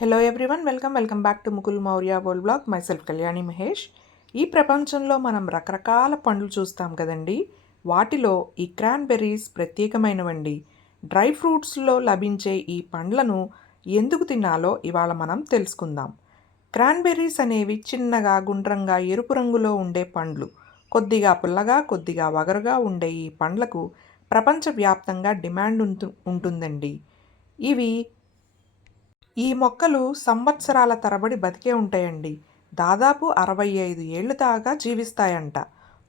Hello everyone, welcome back to Mukul Maurya world blog. My self Kalyani Mahesh. ఈ ప్రపంచంలో మనం రకరకాల పండ్లు చూస్తాం కదండి. వాటిలో ఈ క్రాన్బెర్రీస్ ప్రత్యేకమైనవండి. డ్రై ఫ్రూట్స్లో లభించే ఈ పండ్లను ఎందుకు తినాలో ఇవాళ మనం తెలుసుకుందాం. క్రాన్బెర్రీస్ అనేవి చిన్నగా గుండ్రంగా ఎరుపు రంగులో ఉండే పండ్లు. కొద్దిగా పుల్లగా కొద్దిగా వగరుగా ఉండే ఈ పండ్లకు ప్రపంచవ్యాప్తంగా డిమాండ్ ఉంటుందండి. ఇవి ఈ మొక్కలు సంవత్సరాల తరబడి బతికే ఉంటాయండి. దాదాపు 65 ఏళ్ళు దాకా జీవిస్తాయంట.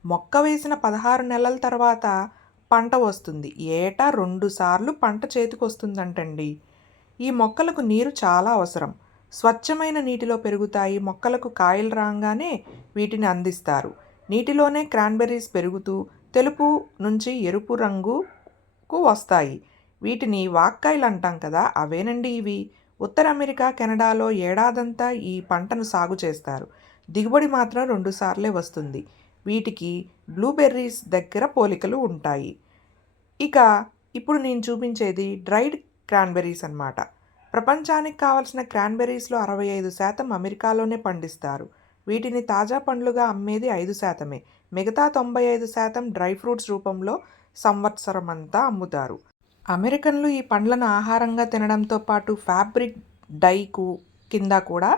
మొక్క వేసిన 16 నెలల తర్వాత పంట వస్తుంది. ఏటా 2 సార్లు పంట చేతికొస్తుందంటండి. ఈ మొక్కలకు నీరు చాలా అవసరం. స్వచ్ఛమైన నీటిలో పెరుగుతాయి. మొక్కలకు కాయలు రాగానే వీటిని అందిస్తారు. నీటిలోనే క్రాన్బెర్రీస్ పెరుగుతూ తెలుపు నుంచి ఎరుపు రంగుకు వస్తాయి. వీటిని వాక్కాయలు అంటాం కదా, అవేనండి ఇవి. ఉత్తర అమెరికా, కెనడాలో ఏడాదంతా ఈ పంటను సాగు చేస్తారు. దిగుబడి మాత్రం 2 సార్లే వస్తుంది. వీటికి బ్లూబెర్రీస్ దగ్గర పోలికలు ఉంటాయి. ఇక ఇప్పుడు నేను చూపించేది డ్రైడ్ క్రాన్బెర్రీస్ అన్నమాట. ప్రపంచానికి కావలసిన క్రాన్బెర్రీస్లో 65% అమెరికాలోనే పండిస్తారు. వీటిని తాజా పండ్లుగా అమ్మేది 5%. మిగతా 95% డ్రై ఫ్రూట్స్ రూపంలో సంవత్సరమంతా అమ్ముతారు. అమెరికన్లు ఈ పండ్లను ఆహారంగా తినడంతో పాటు ఫ్యాబ్రిక్ డైకు కింద కూడా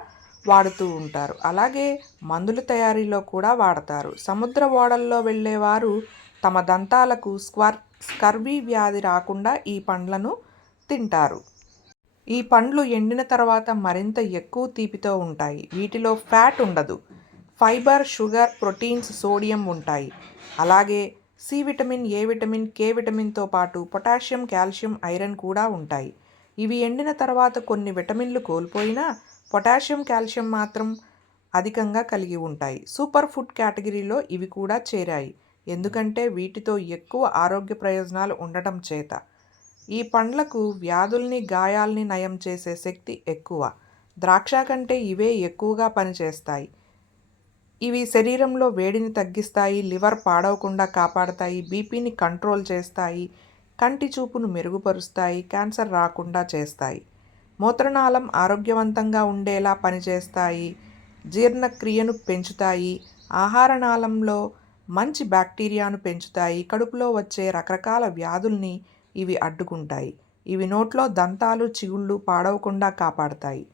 వాడుతూ ఉంటారు. అలాగే మందుల తయారీలో కూడా వాడతారు. సముద్ర ఓడల్లో వెళ్ళేవారు తమ దంతాలకు స్కర్వీ వ్యాధి రాకుండా ఈ పండ్లను తింటారు. ఈ పండ్లు ఎండిన తర్వాత మరింత ఎక్కువ తీపితో ఉంటాయి. వీటిలో ఫ్యాట్ ఉండదు. ఫైబర్, షుగర్, ప్రోటీన్స్, సోడియం ఉంటాయి. అలాగే సి విటమిన్, ఏ విటమిన్, కే విటమిన్తో పాటు పొటాషియం, కాల్షియం, ఐరన్ కూడా ఉంటాయి. ఇవి ఎండిన తర్వాత కొన్ని విటమిన్లు కోల్పోయినా పొటాషియం, కాల్షియం మాత్రం అధికంగా కలిగి ఉంటాయి. సూపర్ ఫుడ్ కేటగిరీలో ఇవి కూడా చేరాయి. ఎందుకంటే వీటితో ఎక్కువ ఆరోగ్య ప్రయోజనాలు ఉండటం చేత. ఈ పండ్లకు వ్యాధుల్ని, గాయాల్ని నయం చేసే శక్తి ఎక్కువ. ద్రాక్ష కంటే ఇవే ఎక్కువగా పనిచేస్తాయి. ఇవి శరీరంలో వేడిని తగ్గిస్తాయి, లివర్ పాడవకుండా కాపాడతాయి, బీపీని కంట్రోల్ చేస్తాయి, కంటి చూపును మెరుగుపరుస్తాయి, క్యాన్సర్ రాకుండా చేస్తాయి, మూత్రనాళం ఆరోగ్యవంతంగా ఉండేలా పనిచేస్తాయి, జీర్ణక్రియను పెంచుతాయి, ఆహారనాళంలో మంచి బ్యాక్టీరియాను పెంచుతాయి, కడుపులో వచ్చే రకరకాల వ్యాధుల్ని ఇవి అడ్డుకుంటాయి. ఇవి నోట్లో దంతాలు, చిగుళ్ళు పాడవకుండా కాపాడతాయి,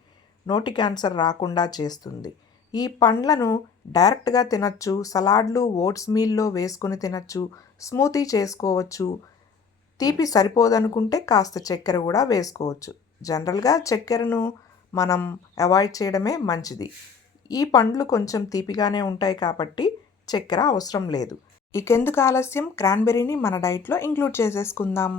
నోటి క్యాన్సర్ రాకుండా చేస్తుంది. ఈ పండ్లను డైరెక్ట్గా తినచ్చు, సలాడ్లు, ఓట్స్ మీల్లో వేసుకుని తినచ్చు, స్మూతీ చేసుకోవచ్చు. తీపి సరిపోదనుకుంటే కాస్త చక్కెర కూడా వేసుకోవచ్చు. జనరల్గా చక్కెరను మనం అవాయిడ్ చేయడమే మంచిది. ఈ పండ్లు కొంచెం తీపిగానే ఉంటాయి కాబట్టి చక్కెర అవసరం లేదు. ఇకెందుకు ఆలస్యం, క్రాన్బెర్రీని మన డైట్లో ఇంక్లూడ్ చేసేసుకుందాం.